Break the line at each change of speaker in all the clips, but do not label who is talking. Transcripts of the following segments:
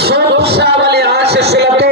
సోక్షావళి ఆశస్సులతో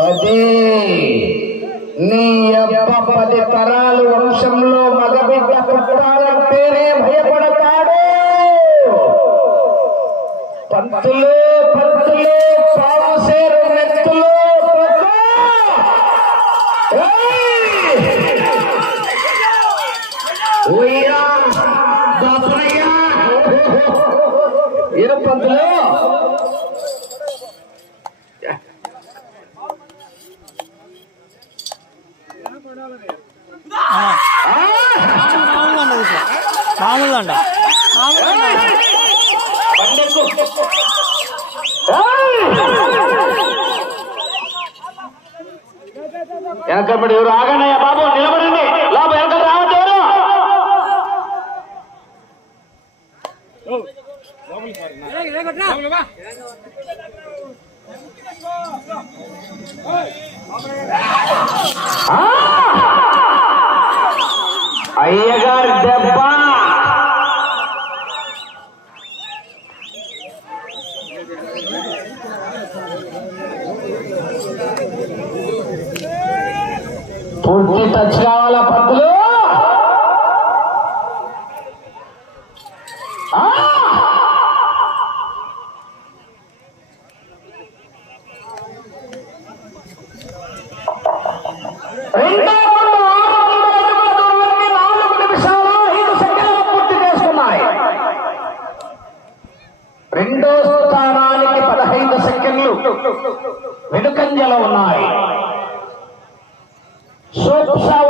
పది నీ అబ్బ పది తరాలు వంశంలో మగబిడ్డ పేరే భయపడతాడు. పంతులు పంతులు పావు నెత్తులు ఏ పంతులు!
మామూలు అండ
వెనకబడి ఎవరు ఆగనయ్య బాబు? నిలబడండి. లోపల వెనక రావద్దు ఎవరు? అయ్యగారు దెబ్బ. పూర్తి టచ్ కావాలా పద్దులు ব্যবসা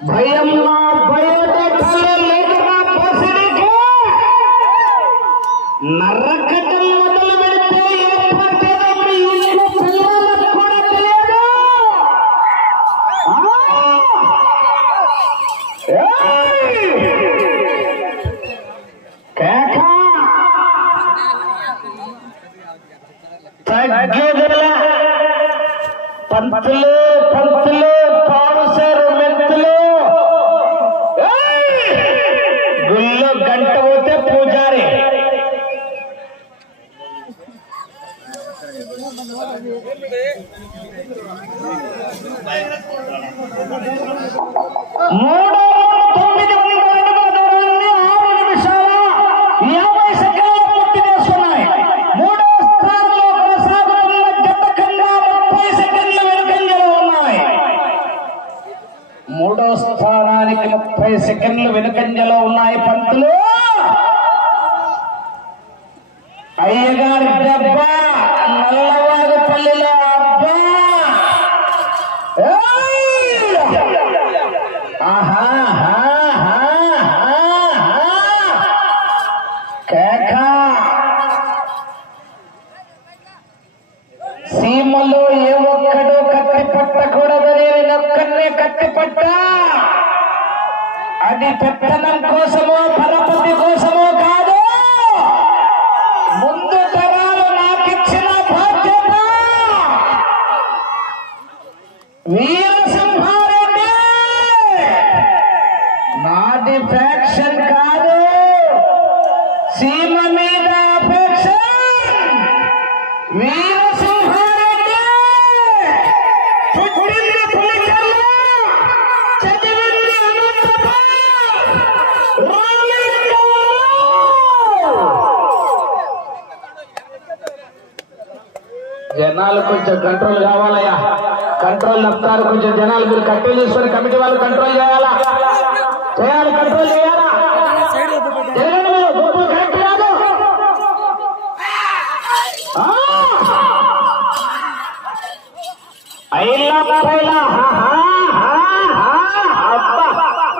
భయం నా భయత నర్ర மூணு Yeah! ఎలక్షన్ కాదు. సీమ మీద అపేక్ష. జనాలు కొంచెం కంట్రోల్ కావాలయ్యా. కంట్రోల్ నప్తారు కొంచెం జనాలు మీరు కంట్రోల్ చేసుకొని కమిటీ వాళ్ళు కంట్రోల్ చేయాలా?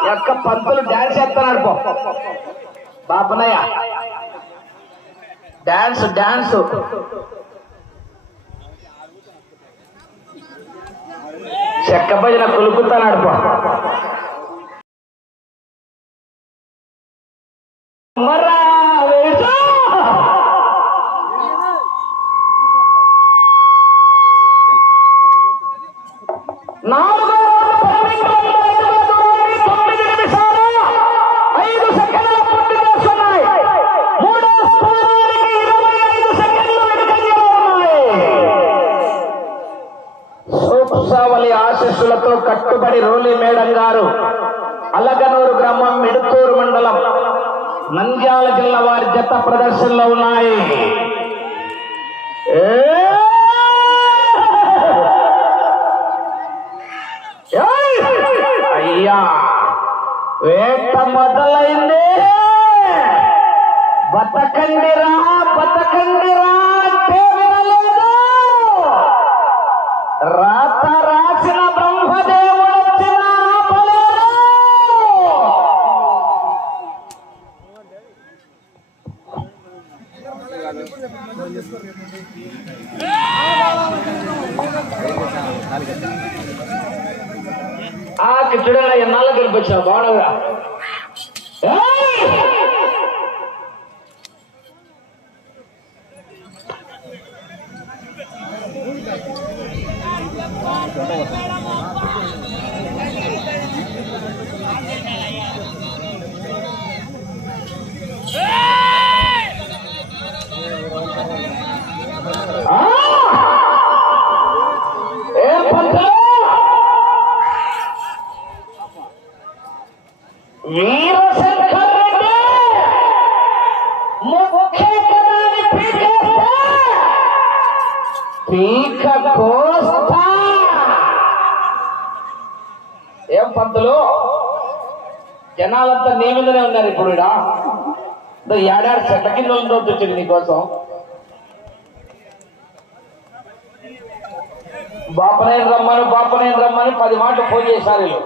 యొక్క పంతులు డాన్స్ చేస్తున్నాడు పో. Bapanayya dance dance. చెక్క భజన కొలుపుతాడు పో. మరా కట్టుబడి రోలి మేడం గారు. అలగనూరు గ్రామం మెడుకూరు మండలం నంద్యాల జిల్లా వారి జత ప్రదర్శనలో ఉన్నాయి. అయ్యా! వేట మొదలైంది. బతకండిరా. ఆ! జనాలంతా నీ మీదనే ఉన్నారు ఇప్పుడు ఏడాది చెట్ల కింద ఉండొచ్చు వచ్చింది నీకోసం. బాపనేని రమ్మని బాపనేని రమ్మని పది మాటలు ఫోన్ చేశారు వీళ్ళు.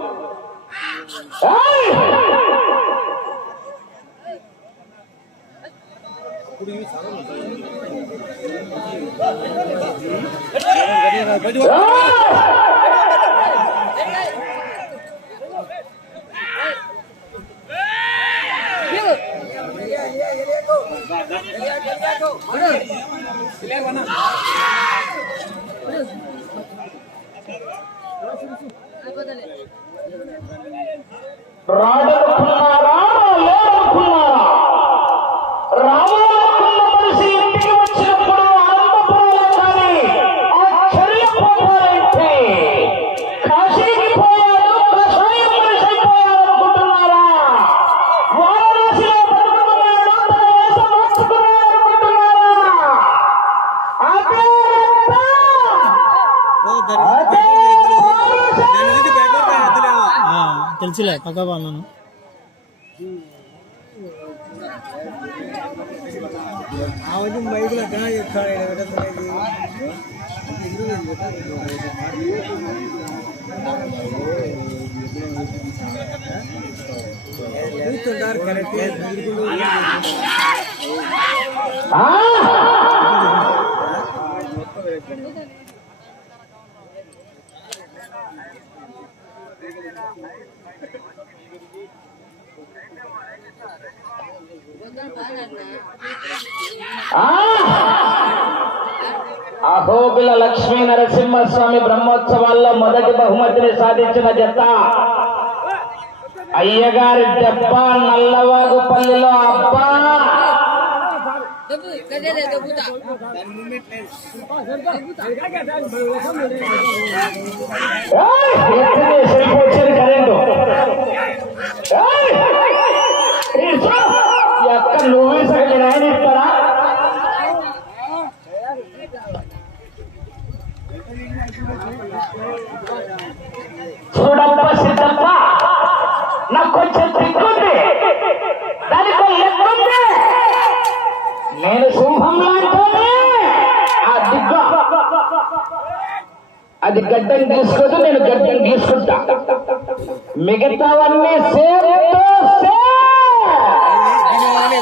ఏయ్!
తెలుసులే పక్క బాగున్నాను
ఆ! ఆ! అహోబిల లక్ష్మీ నరసింహస్వామి బ్రహ్మోత్సవాల్లో మొదటి బహుమతిని సాధించిన జత అయ్యగారి దెబ్బ నల్లవాగుపల్లిలో అబ్బా ఏయ్! వచ్చింది కరెంటు ఏయ్! ఇచ్చా! నువ్వే సగం ఆయన ఇస్తారా చూడప్ప సిద్ధప్ప నాకు కొంచెం తిక్కుంది దానికి లెక్కుంది నేను సింహం లాంటి ఆ దిగ్గ అది గడ్డని తీసుకోదు నేను గడ్డని తీసుకుంటా మిగతావన్నీ సేమ్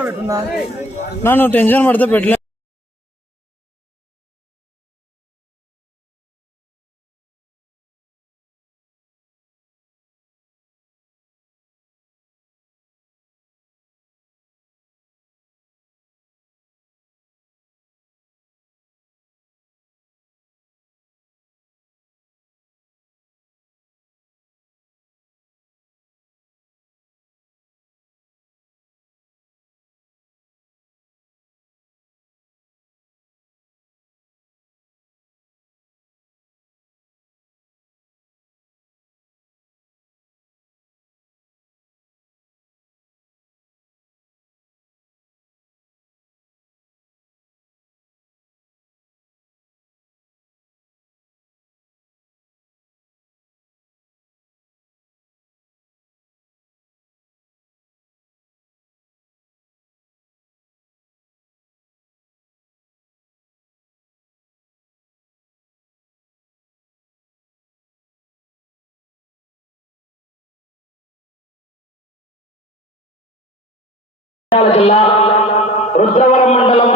తీసుకున్నాం
నా నువ్వు టెన్షన్ పడితే పెట్టలే.
జిల్లా రుద్రవరం మండలం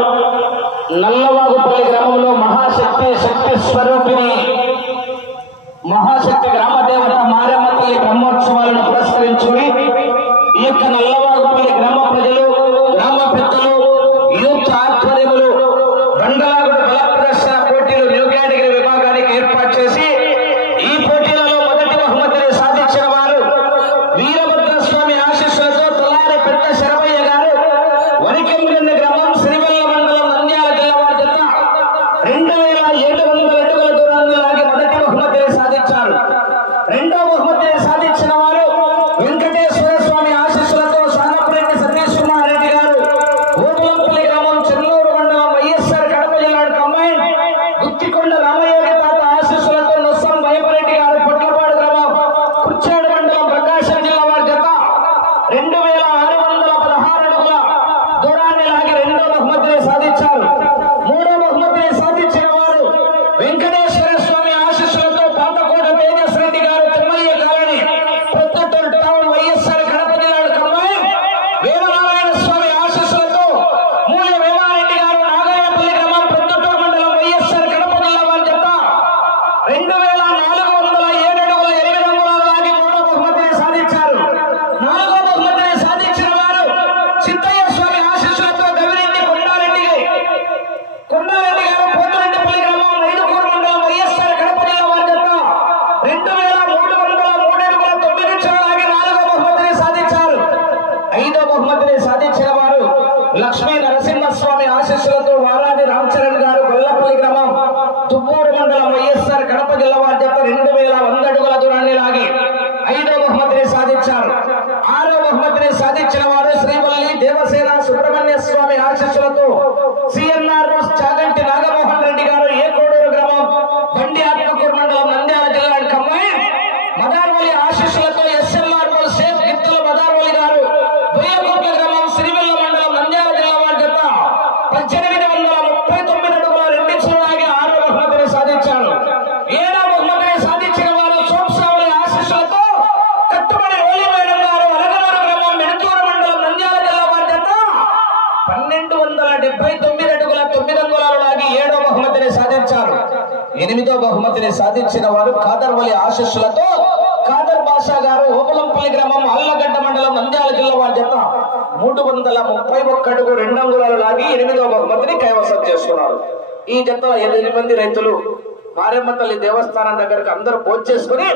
నల్లవాగుపల్లి గ్రామంలో మహాశక్తి శక్తి స్వరూపిణి మహాశక్తి గ్రామదేవత మారమ్మ తల్లి బ్రహ్మోత్సవాలను పురస్కరించుకుని విజయం సాధించిన వారు ఎనిమిదో బహుమతిని సాధించిన వారు కాదర్వల్లి ఆశస్సులతో కాదర్ బాషా గారు ఓపలంపల్లి గ్రామం అల్లగడ్డ మండలం నంద్యాల జిల్లా వారి జత మూడు వందల ముప్పై ఒక్కడుగు రెండు అంగుళాలు లాగి ఎనిమిదో బహుమతిని కైవసం చేసుకున్నారు. ఈ జత ఎనిమిది మంది రైతులు మారెమ్మ తల్లి దేవస్థానం దగ్గరకు అందరూ భోజ చేసుకుని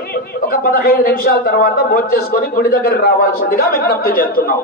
ఒక పదహైదు నిమిషాల తర్వాత భోజ చేసుకుని గుడి దగ్గరకు రావాల్సిందిగా విజ్ఞప్తి చేస్తున్నాం.